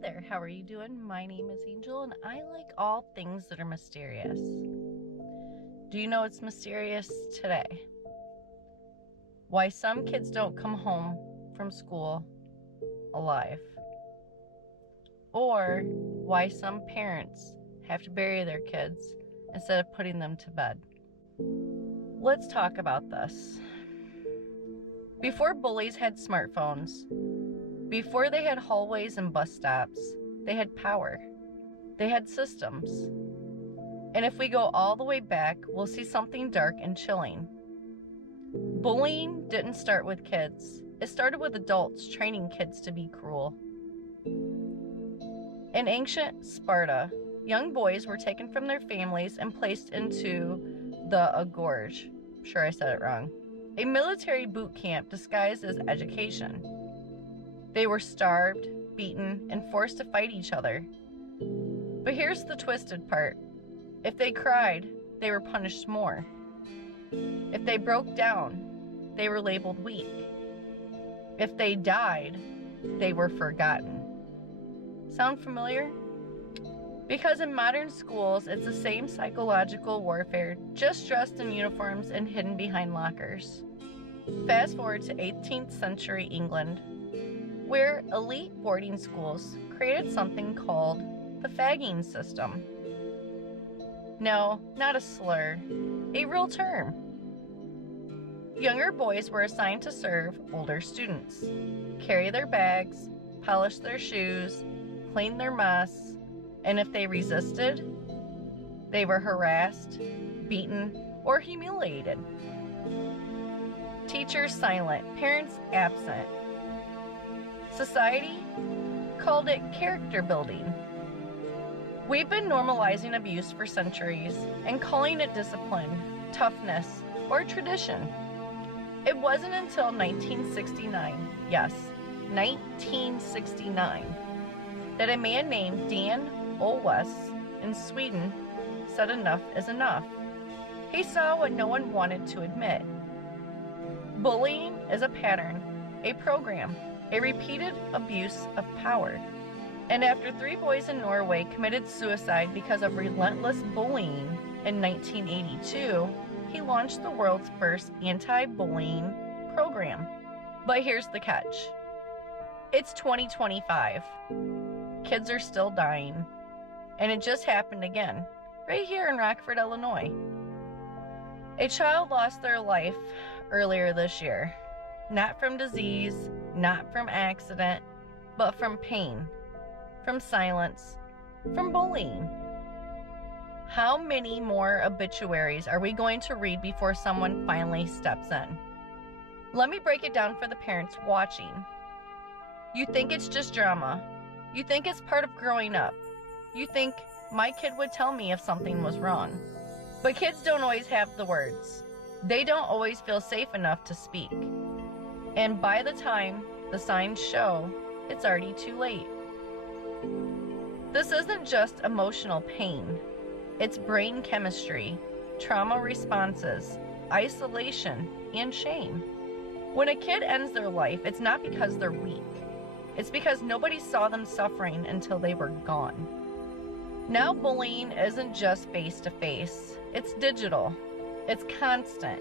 there, how are you doing? My name is Angel and I like all things that are mysterious. Do you know what's mysterious today? Why some kids don't come home from school alive. Or why some parents have to bury their kids instead of putting them to bed. Let's talk about this. Before bullies had smartphones, before they had hallways and bus stops, they had power. They had systems. And if we go all the way back, we'll see something dark and chilling. Bullying didn't start with kids. It started with adults training kids to be cruel. In ancient Sparta, young boys were taken from their families and placed into the agorge. Sure, I said it wrong. A military boot camp disguised as education. They were starved, beaten, and forced to fight each other. But here's the twisted part. If they cried, they were punished more. If they broke down, they were labeled weak. If they died, they were forgotten. Sound familiar? Because in modern schools, it's the same psychological warfare, just dressed in uniforms and hidden behind lockers. Fast forward to 18th century England, where elite boarding schools created something called the fagging system. No, not a slur, a real term. Younger boys were assigned to serve older students, carry their bags, polish their shoes, clean their mess, and if they resisted, they were harassed, beaten, or humiliated. Teachers silent, parents absent. Society called it character building. We've been normalizing abuse for centuries and calling it discipline, toughness, or tradition. It wasn't until 1969, yes, 1969, that a man named Dan Olweus in Sweden said enough is enough. He saw what no one wanted to admit. Bullying is a pattern, a program, a repeated abuse of power. And after 3 boys in Norway committed suicide because of relentless bullying in 1982, he launched the world's first anti-bullying program. But here's the catch. It's 2025. Kids are still dying. And it just happened again, right here in Rockford, Illinois. A child lost their life earlier this year. Not from disease, not from accident, but from pain, from silence, from bullying. How many more obituaries are we going to read before someone finally steps in? Let me break it down for the parents watching. You think it's just drama. You think it's part of growing up. You think, my kid would tell me if something was wrong. But kids don't always have the words. They don't always feel safe enough to speak. And by the time the signs show, it's already too late. This isn't just emotional pain. It's brain chemistry, trauma responses, isolation, and shame. When a kid ends their life, it's not because they're weak. It's because nobody saw them suffering until they were gone. Now bullying isn't just face-to-face. It's digital. It's constant.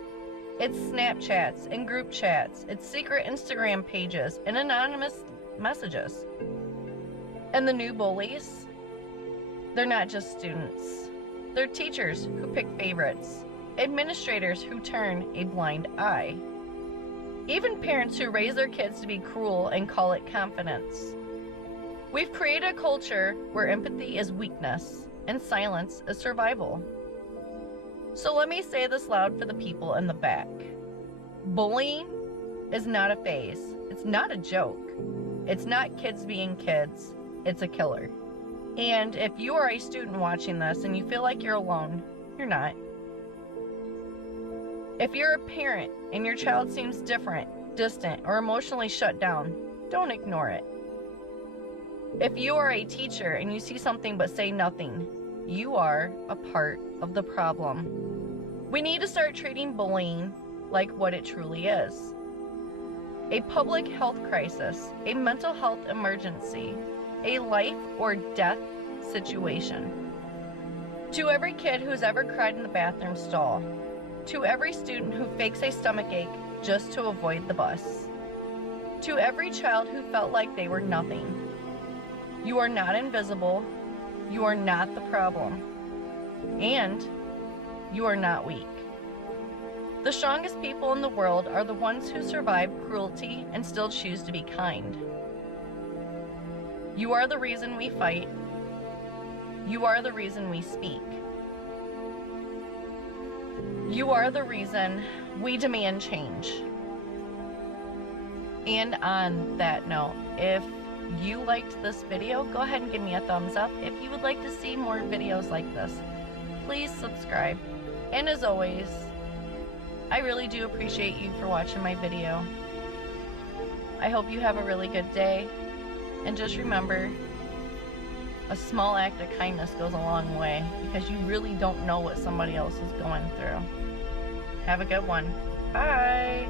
It's Snapchats and group chats. It's secret Instagram pages and anonymous messages. And the new bullies? They're not just students. They're teachers who pick favorites, administrators who turn a blind eye, even parents who raise their kids to be cruel and call it confidence. We've created a culture where empathy is weakness and silence is survival. So let me say this loud for the people in the back. Bullying is not a phase. It's not a joke. It's not kids being kids. It's a killer. And if you are a student watching this and you feel like you're alone, you're not. If you're a parent and your child seems different, distant, or emotionally shut down, don't ignore it. If you are a teacher and you see something but say nothing, you are a part of the problem. We need to start treating bullying like what it truly is. A public health crisis, a mental health emergency, a life or death situation. To every kid who's ever cried in the bathroom stall. To every student who fakes a stomachache just to avoid the bus. To every child who felt like they were nothing. You are not invisible. You are not the problem. And you are not weak. The strongest people in the world are the ones who survive cruelty and still choose to be kind. You are the reason we fight. You are the reason we speak. You are the reason we demand change. And on that note, if you liked this video, go ahead and give me a thumbs up. If you would like to see more videos like this, please subscribe. And as always, I really do appreciate you for watching my video. I hope you have a really good day. And just remember, a small act of kindness goes a long way, because you really don't know what somebody else is going through. Have a good one. Bye.